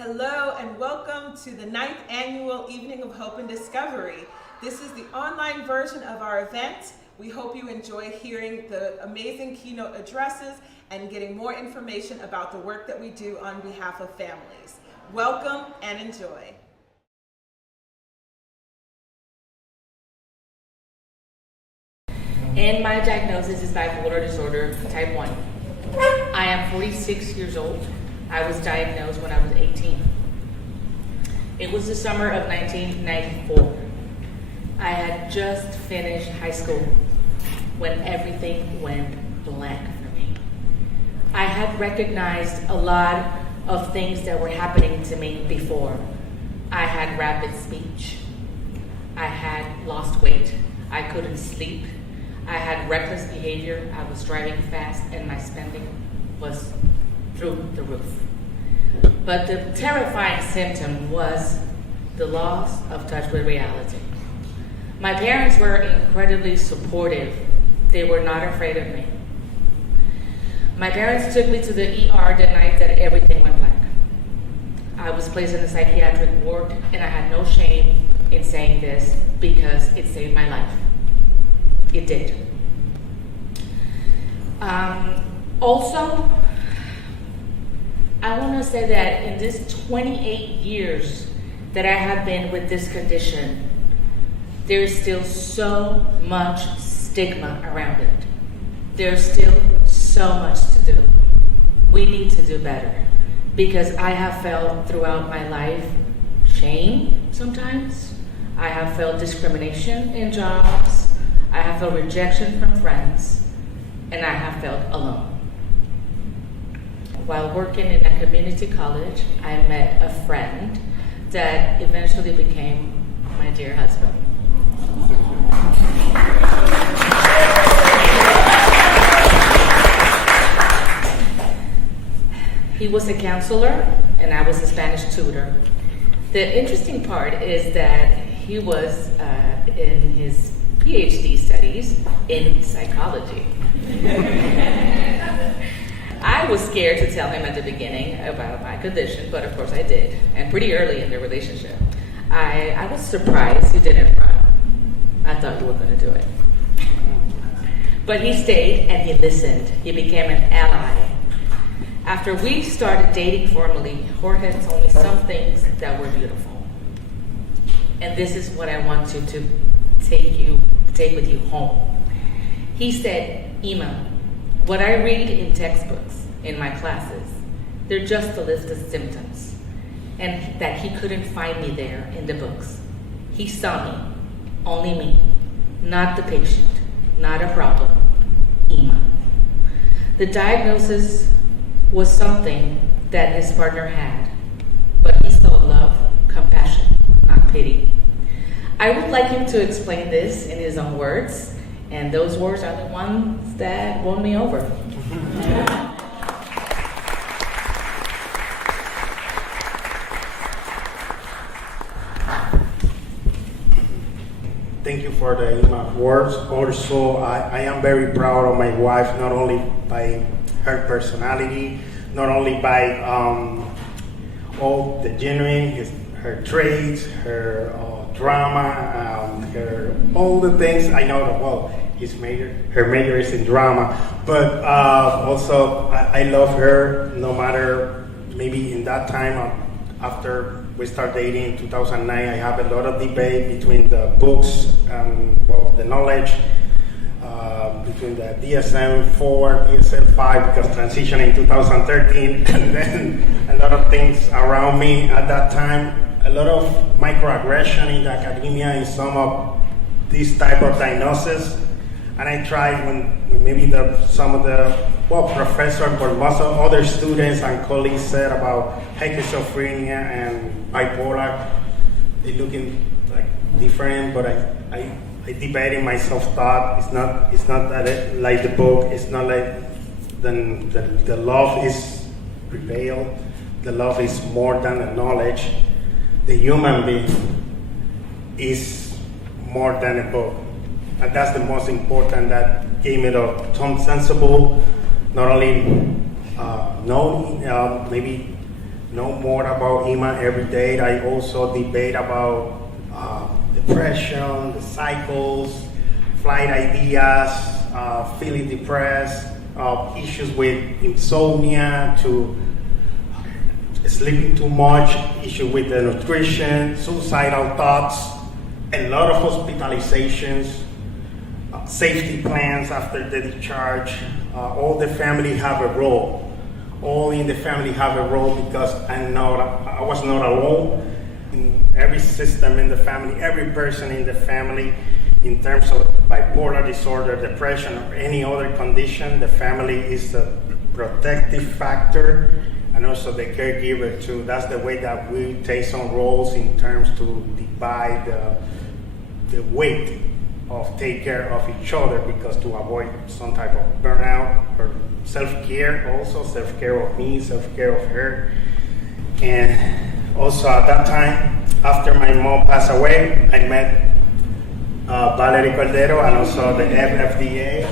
Hello and welcome to the 9th Annual Evening of Hope and Discovery. This is the online version of our event. We hope you enjoy hearing the amazing keynote addresses and getting more information about the work that we do on behalf of families. Welcome and enjoy. And my diagnosis is bipolar disorder type 1. I am 46 years old. I was diagnosed when I was 18. It was the summer of 1994. I had just finished high school when everything went blank for me. I had recognized a lot of things that were happening to me before. I had rapid speech. I had lost weight. I couldn't sleep. I had reckless behavior. I was driving fast and my spending was through the roof. But the terrifying symptom was the loss of touch with reality. My parents were incredibly supportive. They were not afraid of me. My parents took me to the ER the night that everything went black. I was placed in a psychiatric ward, and I had no shame in saying this because it saved my life. It did. Also, I want to say that in this 28 years that I have been with this condition, there is still so much stigma around it. There's still so much to do. We need to do better because I have felt throughout my life shame sometimes. I have felt discrimination in jobs. I have felt rejection from friends, and I have felt alone. While working in a community college, I met a friend that eventually became my dear husband. He was a counselor, and I was a Spanish tutor. The interesting part is that he was in his PhD studies in psychology. I was scared to tell him at the beginning about my condition, but of course I did, and pretty early in the relationship. I was surprised he didn't run. I thought you were going to do it. But he stayed and he listened. He became an ally. After we started dating formally, Jorge told me some things that were beautiful. And this is what I want you to take with you home. He said, Ima, what I read in textbooks, in my classes, they're just a list of symptoms. And that he couldn't find me there in the books. He saw me, only me, not the patient, not a problem, Ima. The diagnosis was something that his partner had, but he saw love, compassion, not pity. I would like him to explain this in his own words, and those words are the ones that won me over. Thank you for the Ima words. Also, I am very proud of my wife, not only by her personality, not only by all the genuine, her traits, her drama, all the things. I know that, well, her major is in drama, but also I love her no matter, maybe in that time after we started dating in 2009, I have a lot of debate between the books and, well, the knowledge, between the DSM-4, DSM-5, because transitioning in 2013, and then a lot of things around me at that time, a lot of microaggression in the academia in some of these type of diagnosis. And I tried when maybe some of the professors, but most of other students and colleagues said about schizophrenia and bipolar, they looking like different, but I debated my self-thought. It's not that like the book. It's not like the love is prevailed. The love is more than the knowledge. The human being is more than a book. And that's the most important, that gave me some sensible, not only knowing, maybe know more about IMA every day. I also debate about depression, the cycles, flight ideas, feeling depressed, issues with insomnia, to sleeping too much, issue with the nutrition, suicidal thoughts, a lot of hospitalizations, safety plans after the discharge. All the family have a role. All in the family have a role, because I was not alone. In every system in the family, every person in the family, in terms of bipolar disorder, depression, or any other condition, the family is the protective factor, and also the caregiver too. That's the way that we take some roles in terms to divide the weight of take care of each other, because to avoid some type of burnout, or self-care, also self-care of me, self-care of her. And also at that time, after my mom passed away, I met Valerie Cordero and also the FFDA.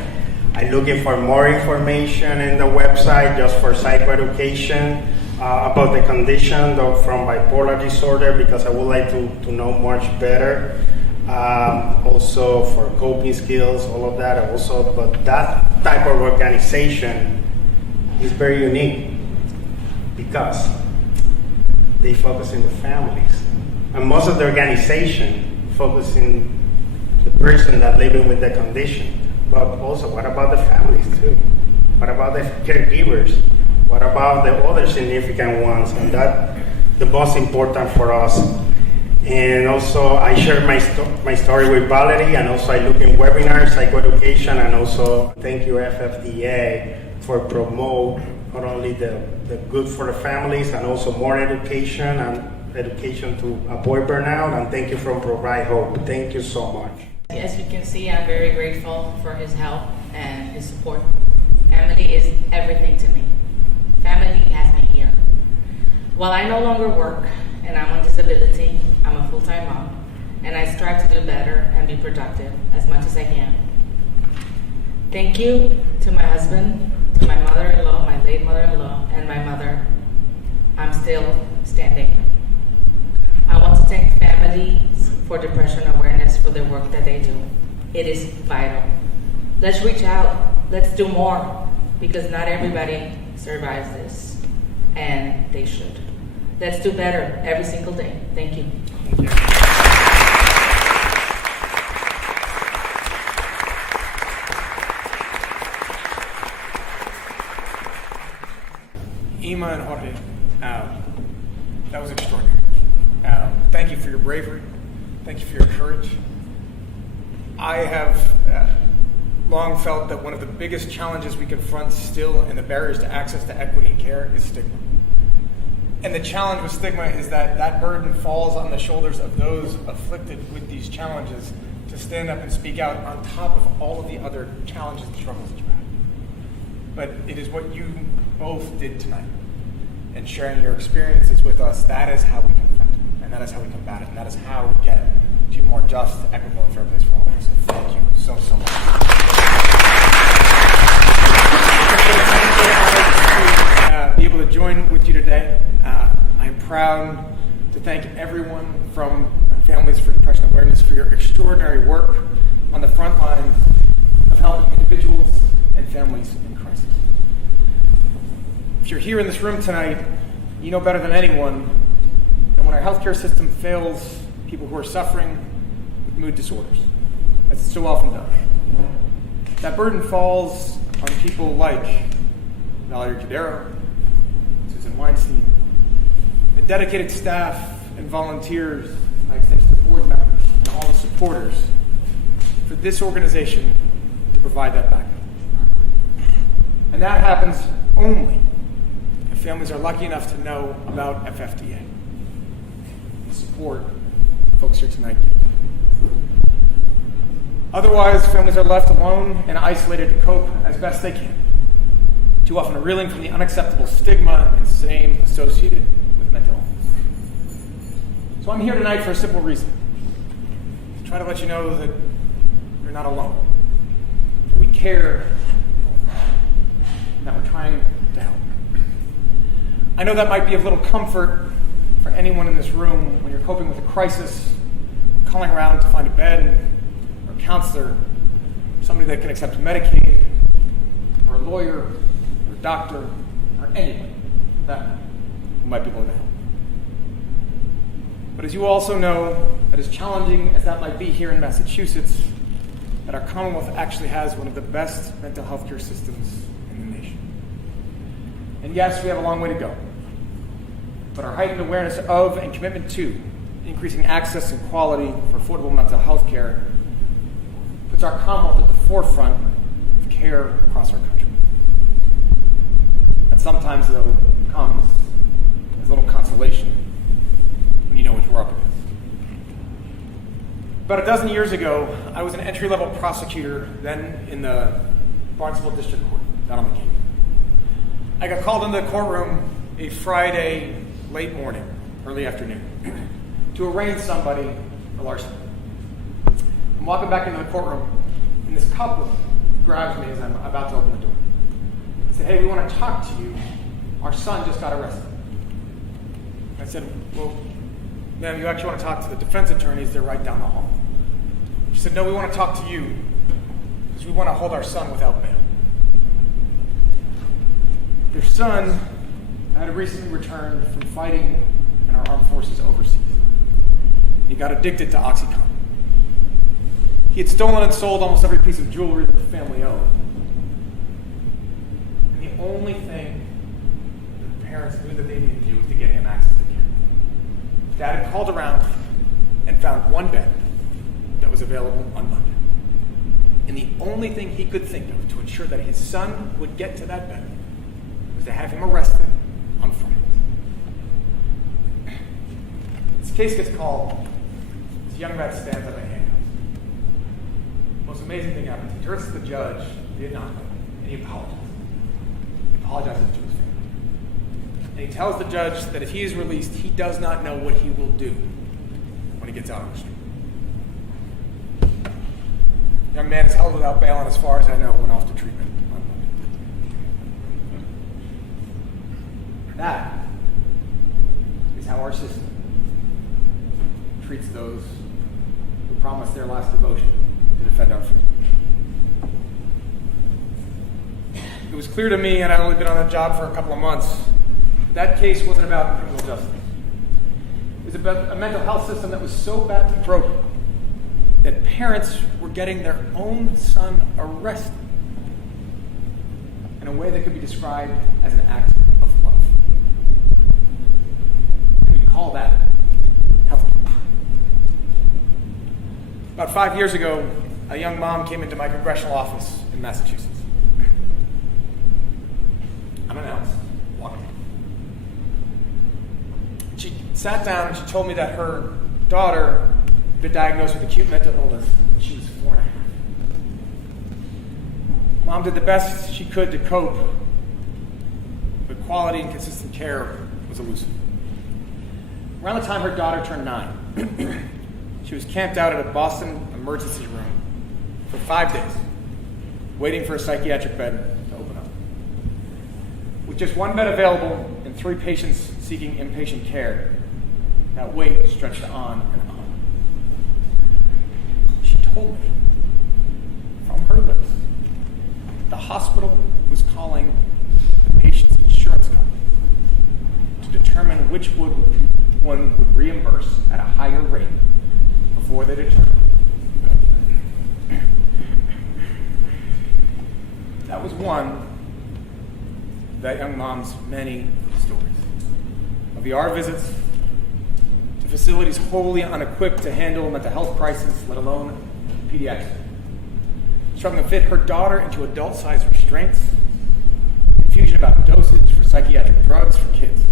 I'm looking for more information in the website just for psychoeducation about the condition from bipolar disorder, because I would like to know much better. Also for coping skills, all of that also, but that type of organization is very unique because they focus on the families, and most of the organization focusing the person that living with the condition. But also, what about the families too? What about the caregivers? What about the other significant ones? And that the most important for us. And also, I share my story with Valerie, and also I look in webinars, psychoeducation, and also thank you FFDA for promote not only the good for the families, and also more education and education to avoid burnout. And thank you for Provide Hope. Thank you so much. As you can see, I'm very grateful for his help and his support. Family is everything to me. Family has me here. While I no longer work and I'm on disability, I'm a full-time mom, and I strive to do better and be productive as much as I can. Thank you to my husband, to my mother-in-law, my late mother-in-law, and my mother. I'm still standing. I want to thank families for depression awareness for the work that they do. It is vital. Let's reach out. Let's do more, because not everybody survives this, and they should. Let's do better every single day. Thank you. Thank you. Ima and Jorge, that was extraordinary. Thank you for your bravery. Thank you for your courage. I have long felt that one of the biggest challenges we confront still in the barriers to access to equity and care is stigma. And the challenge with stigma is that that burden falls on the shoulders of those afflicted with these challenges to stand up and speak out on top of all of the other challenges and struggles that you have. But it is what you both did tonight. And sharing your experiences with us, that is how we confront it, and that is how we combat it, and that is how we get to a more just, equitable, and fair place for all of us. So thank you so much. Be able to join with you today. I'm proud to thank everyone from Families for Depression Awareness for your extraordinary work on the front line of helping individuals and families in crisis. If you're here in this room tonight, you know better than anyone that when our healthcare system fails people who are suffering with mood disorders, as it so often does, that burden falls on people like Valerie Cordero, Susan Weinstein, the dedicated staff and volunteers, my extensive board members, and all the supporters for this organization to provide that backup. And that happens only if families are lucky enough to know about FFDA. The support folks here tonight give. Otherwise, families are left alone and isolated to cope as best they can, too often reeling from the unacceptable stigma and shame associated with mental illness. So I'm here tonight for a simple reason. To try to let you know that you're not alone, that we care, and that we're trying to help. I know that might be of little comfort for anyone in this room when you're coping with a crisis, calling around to find a bed, or a counselor, somebody that can accept Medicaid, or a lawyer, or a doctor, or anyone that who might be willing to help. But as you also know, that as challenging as that might be here in Massachusetts, that our Commonwealth actually has one of the best mental health care systems in the nation. And yes, we have a long way to go. But our heightened awareness of and commitment to increasing access and quality for affordable mental health care puts our Commonwealth at the forefront of care across our country. That sometimes, though, comes as little consolation when you know what you're up against. About a dozen years ago, I was an entry-level prosecutor, then in the Barnstable District Court, down on the Cape. I got called into the courtroom a Friday late morning, early afternoon, to arraign somebody for larceny. I'm walking back into the courtroom, and this couple grabs me as I'm about to open the door. They said, "Hey, we want to talk to you. Our son just got arrested." I said, "Well, ma'am, you actually want to talk to the defense attorneys? They're right down the hall." She said, "No, we want to talk to you because we want to hold our son without bail. Your son had recently returned from fighting in our armed forces overseas. He got addicted to OxyContin. He had stolen and sold almost every piece of jewelry that the family owned. And the only thing that the parents knew that they needed to do was to get him access to care. Dad had called around and found one bed that was available on Monday. And the only thing he could think of to ensure that his son would get to that bed was to have him arrested on Friday. This case gets called. This young man stands up in handcuffs. The most amazing thing happens. He turns to the judge, Vietnam, and he apologizes. He apologizes to his family. And he tells the judge that if he is released, he does not know what he will do when he gets out on the street. The young man is held without bail, and as far as I know, went off to treatment on Monday. That is how our system treats those who promise their last devotion to defend our freedom. It was clear to me, and I'd only been on the job for a couple of months, that case wasn't about criminal justice. It was about a mental health system that was so badly broken that parents were getting their own son arrested in a way that could be described as an act of love. And we call that healthcare. About 5 years ago, a young mom came into my congressional office in Massachusetts. Unannounced, walking in. She sat down and she told me that her daughter had been diagnosed with acute mental illness when she was 4.5. Mom did the best she could to cope, but quality and consistent care was elusive. Around the time her daughter turned 9, she was camped out at a Boston emergency room for 5 days, waiting for a psychiatric bed to open up. With just one bed available and 3 patients seeking inpatient care, that wait stretched on and on. She told me, from her lips, the hospital was calling the patient's insurance company to determine which one would reimburse at a higher rate before they determined who got the bed. That was one of that young mom's many stories. Of ER visits to facilities wholly unequipped to handle mental health crisis, let alone pediatrics. Struggling to fit her daughter into adult-sized restraints, confusion about dosage for psychiatric drugs for kids.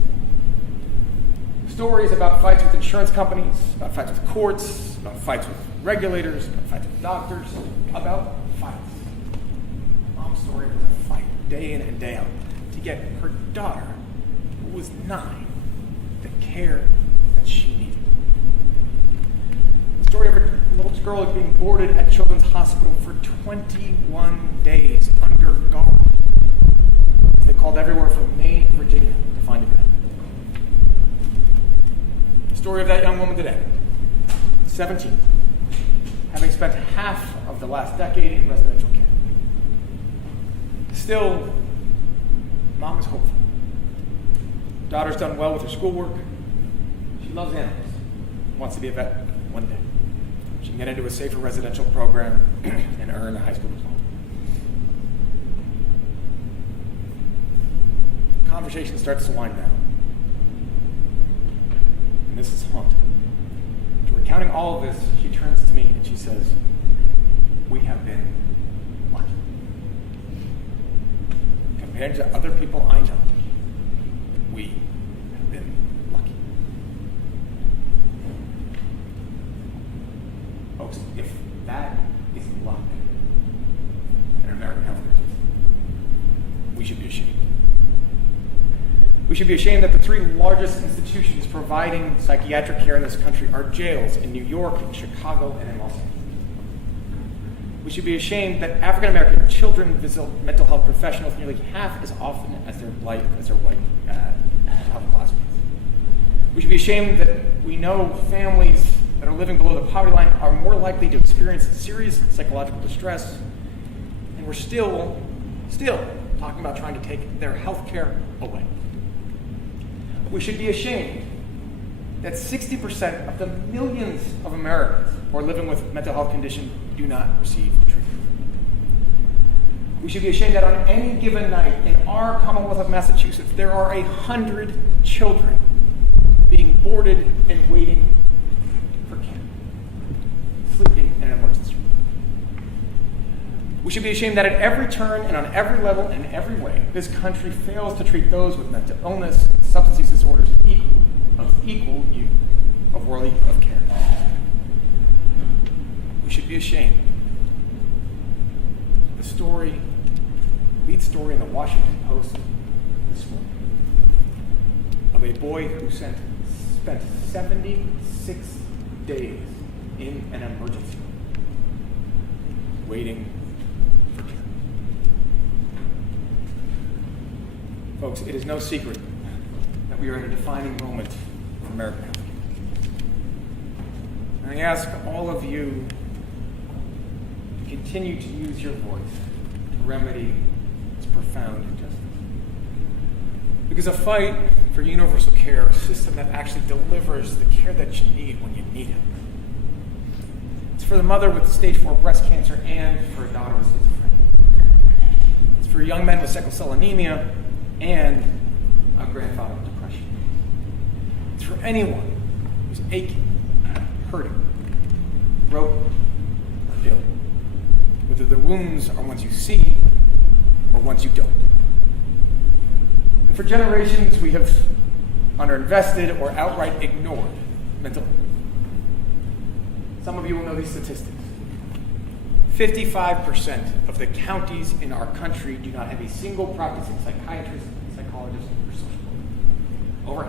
Stories about fights with insurance companies, about fights with courts, about fights with regulators, about fights with doctors, about fights. Mom's story was a fight, day in and day out, to get her daughter, who was 9, the care that she needed. The story of a little girl being boarded at Children's Hospital for 21 days under guard. They called everywhere from Maine, Virginia to find a bed. story of that young woman today, 17, having spent half of the last decade in residential care. Still, mom is hopeful. Daughter's done well with her schoolwork. She loves animals, wants to be a vet one day. She can get into a safer residential program and earn a high school diploma. Conversation starts to wind down. And this is haunting. After recounting all of this, she turns to me and she says, "We have been lucky. Compared to other people I know, we have been lucky." Folks, if that is luck in American healthcare system, we should be ashamed. We should be ashamed that the three largest institutions providing psychiatric care in this country are jails in New York, in Chicago, and in Los Angeles. We should be ashamed that African American children visit mental health professionals nearly half as often as their white health classmates. We should be ashamed that we know families that are living below the poverty line are more likely to experience serious psychological distress, and we're still talking about trying to take their health care away. We should be ashamed that 60% of the millions of Americans who are living with mental health conditions do not receive treatment. We should be ashamed that on any given night in our Commonwealth of Massachusetts, there are 100 children being boarded and waiting for care, sleeping in an emergency room. We should be ashamed that at every turn and on every level and in every way, this country fails to treat those with mental illness and substance use disorders worthy of care. We should be ashamed. The lead story in the Washington Post this morning of a boy who spent 76 days in an emergency room waiting for care. Folks, it is no secret that we are in a defining moment for American healthcare. And I ask all of you to continue to use your voice to remedy this profound injustice. Because a fight for universal care, a system that actually delivers the care that you need when you need it. It's for the mother with stage 4 breast cancer and for a daughter with schizophrenia. It's for young men with sickle cell anemia and a grandfather with depression. It's for anyone who's aching, hurting, broken, or ill. Whether the wounds are ones you see or ones you don't. And for generations, we have underinvested or outright ignored mental health. Some of you will know these statistics. 55% of the counties in our country do not have a single practicing psychiatrist, psychologist, or social worker. Over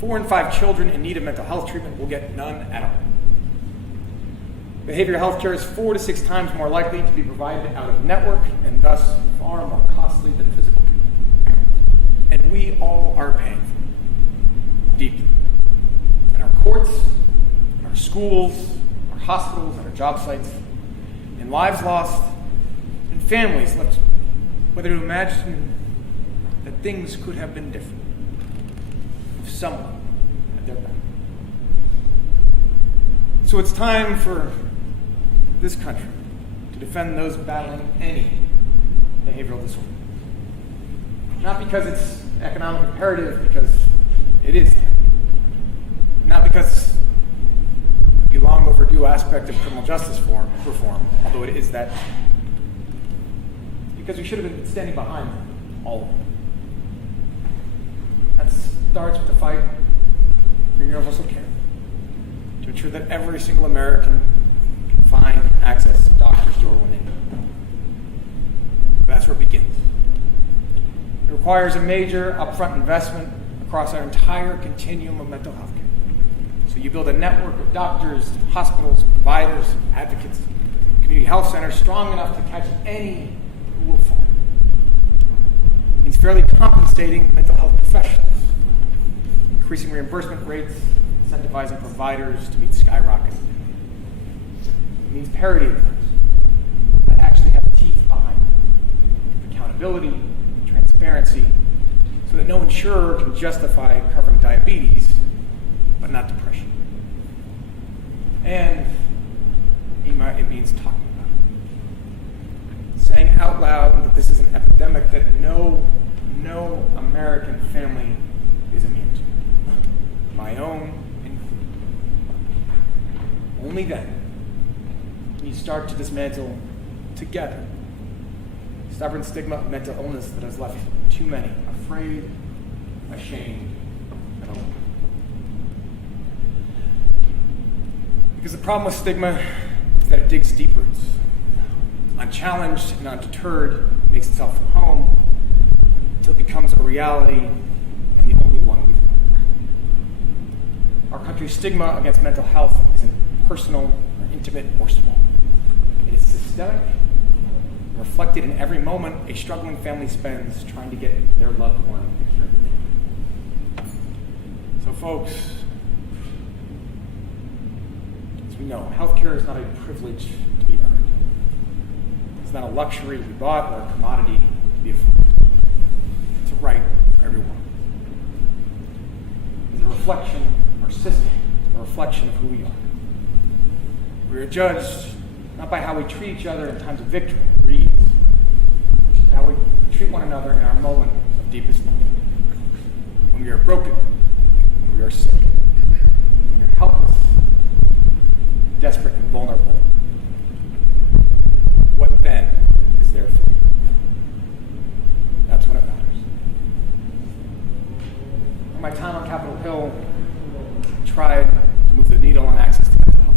4 in 5 children in need of mental health treatment will get none at all. Behavioral health care is 4 to 6 times more likely to be provided out of network and thus far more costly than physical care. And we all are paying for it, deeply. In our courts, in our schools, our hospitals, and our job sites, in lives lost, and families left whether to imagine that things could have been different if someone had their back. So it's time for this country to defend those battling any behavioral disorder. Not because it's economic imperative, because it is. Not because it's a long overdue aspect of criminal justice reform, although it is that. Because we should have been standing behind all of them. That starts with the fight for universal care, to ensure that every single American can find access to doctor's door when they need it. That's where it begins. It requires a major upfront investment across our entire continuum of mental health care. So you build a network of doctors, hospitals, providers, advocates, community health centers strong enough to catch any who will fall. It means fairly compensating mental health professionals, increasing reimbursement rates, incentivizing providers to meet skyrocketing demands. It means parity of course, that actually have teeth behind it. Accountability, transparency, so that no insurer can justify covering diabetes, but not depression. And it means talking about it. Saying out loud that this is an epidemic that no American family is immune to. My own included. Only then can you start to dismantle together stubborn stigma of mental illness that has left too many afraid, ashamed, and alone. Because the problem with stigma is that it digs deeper. It's unchallenged and undeterred, makes itself home until it becomes a reality and the only one we've known. Our country's stigma against mental health isn't personal or intimate or small. It is systemic, reflected in every moment a struggling family spends trying to get their loved one the care they need. So folks, as we know, healthcare is not a privilege to be earned. It's not a luxury to be bought or a commodity to be afforded. It's a right for everyone. It's a reflection of our system, a reflection of who we are. We are judged not by how we treat each other in times of victory or ease, but how we treat one another in our moment of deepest need. When we are broken, when we are sick, when we are helpless, desperate and vulnerable, what then is there for you? That's when it matters. In my time on Capitol Hill, I tried to move the needle on access to mental health.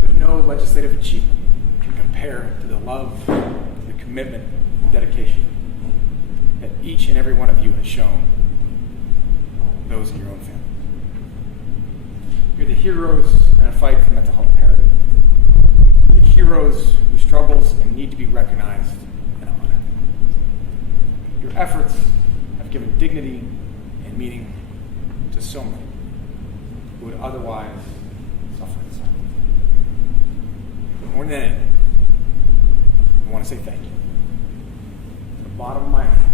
But no legislative achievement can compare to the love, the commitment, and dedication that each and every one of you has shown those in your own family. You're the heroes in a fight for mental health parity. You're the heroes whose struggles and need to be recognized and honored. Your efforts have given dignity and meaning to so many who would otherwise suffer in silence. More than anything, I want to say thank you. From the bottom of my heart,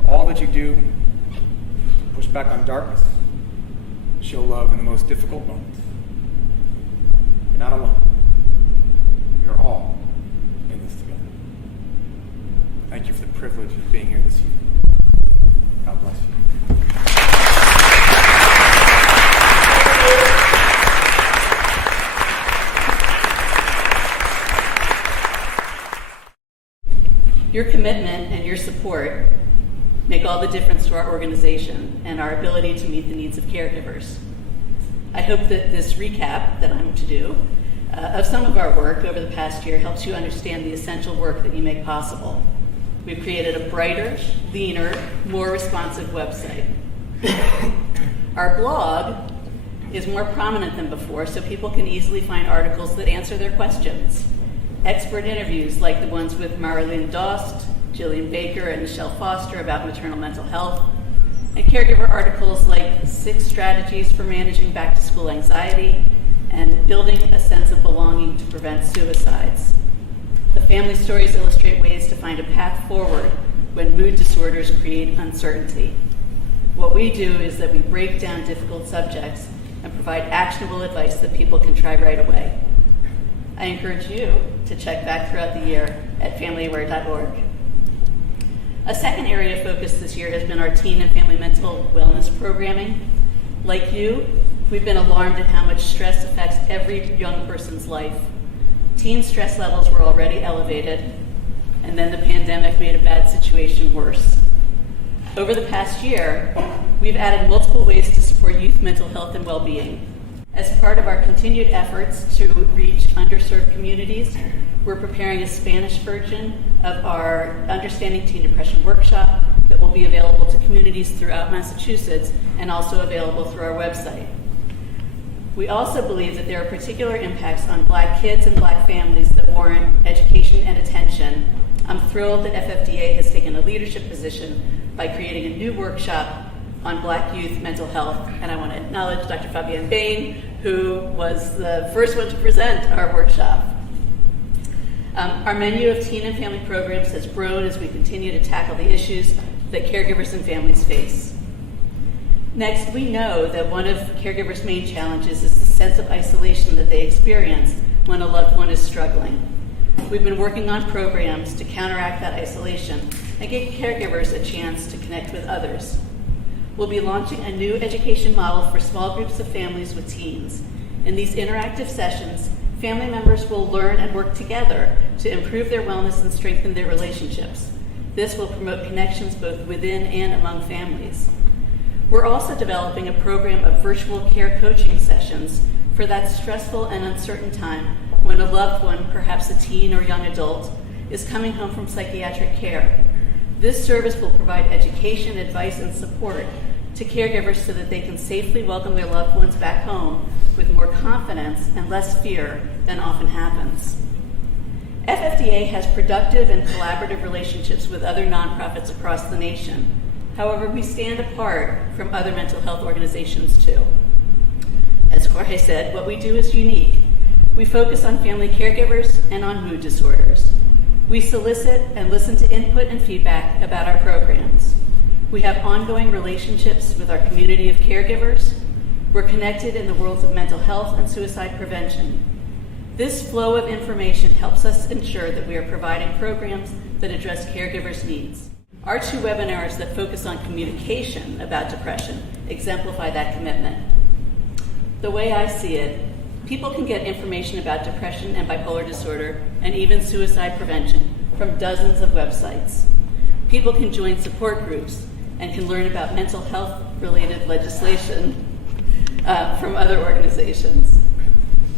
for all that you do to push back on darkness, show love in the most difficult moments. You're not alone. You're all in this together. Thank you for the privilege of being here this evening. God bless you. Your commitment and your support make all the difference to our organization and our ability to meet the needs of caregivers. I hope that this recap that I'm to do of some of our work over the past year helps you understand the essential work that you make possible. We've created a brighter, leaner, more responsive website. Our blog is more prominent than before, so people can easily find articles that answer their questions. Expert interviews like the ones with Marilyn Dost, Jillian Baker, and Michelle Foster about maternal mental health, and caregiver articles like 6 strategies for managing back-to-school anxiety and building a sense of belonging to prevent suicides. The family stories illustrate ways to find a path forward when mood disorders create uncertainty. What we do is that we break down difficult subjects and provide actionable advice that people can try right away. I encourage you to check back throughout the year at familyaware.org. A second area of focus this year has been our teen and family mental wellness programming. Like you, we've been alarmed at how much stress affects every young person's life. Teen stress levels were already elevated, and then the pandemic made a bad situation worse. Over the past year, we've added multiple ways to support youth mental health and well-being. As part of our continued efforts to reach underserved communities, we're preparing a Spanish version of our Understanding Teen Depression workshop that will be available to communities throughout Massachusetts and also available through our website. We also believe that there are particular impacts on Black kids and Black families that warrant education and attention. I'm thrilled that FFDA has taken a leadership position by creating a new workshop on Black youth mental health, and I want to acknowledge Dr. Fabienne Bain, who was the first one to present our workshop. Our menu of teen and family programs has grown as we continue to tackle the issues that caregivers and families face. Next, we know that one of caregivers' main challenges is the sense of isolation that they experience when a loved one is struggling. We've been working on programs to counteract that isolation and give caregivers a chance to connect with others. We'll be launching a new education model for small groups of families with teens. In these interactive sessions, family members will learn and work together to improve their wellness and strengthen their relationships. This will promote connections both within and among families. We're also developing a program of virtual care coaching sessions for that stressful and uncertain time when a loved one, perhaps a teen or young adult, is coming home from psychiatric care. This service will provide education, advice, and support to caregivers so that they can safely welcome their loved ones back home with more confidence and less fear than often happens. FFDA has productive and collaborative relationships with other nonprofits across the nation. However, we stand apart from other mental health organizations too. As Jorge said, what we do is unique. We focus on family caregivers and on mood disorders. We solicit and listen to input and feedback about our programs. We have ongoing relationships with our community of caregivers. We're connected in the worlds of mental health and suicide prevention. This flow of information helps us ensure that we are providing programs that address caregivers' needs. Our 2 webinars that focus on communication about depression exemplify that commitment. The way I see it, people can get information about depression and bipolar disorder and even suicide prevention from dozens of websites. People can join support groups and can learn about mental health-related legislation from other organizations.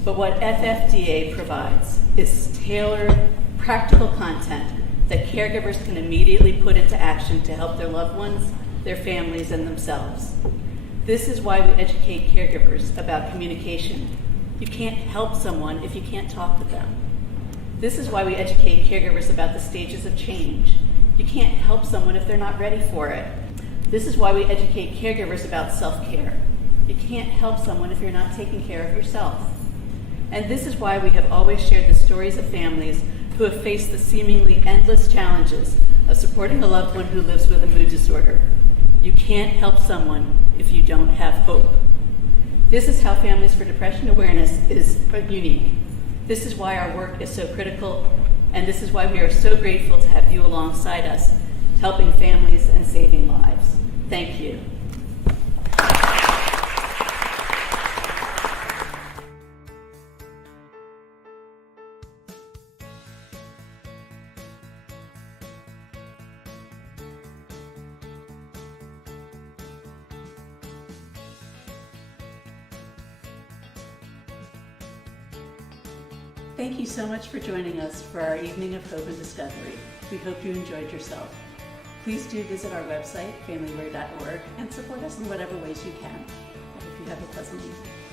But what FFDA provides is tailored, practical content that caregivers can immediately put into action to help their loved ones, their families, and themselves. This is why we educate caregivers about communication. You can't help someone if you can't talk with them. This is why we educate caregivers about the stages of change. You can't help someone if they're not ready for it. This is why we educate caregivers about self-care. You can't help someone if you're not taking care of yourself. And this is why we have always shared the stories of families who have faced the seemingly endless challenges of supporting a loved one who lives with a mood disorder. You can't help someone if you don't have hope. This is how Families for Depression Awareness is unique. This is why our work is so critical, and this is why we are so grateful to have you alongside us, helping families and saving lives. Thank you. Thank you so much for joining us for our evening of hope and discovery. We hope you enjoyed yourself. Please do visit our website, familyware.org, and support us in whatever ways you can. I hope you have a pleasant evening.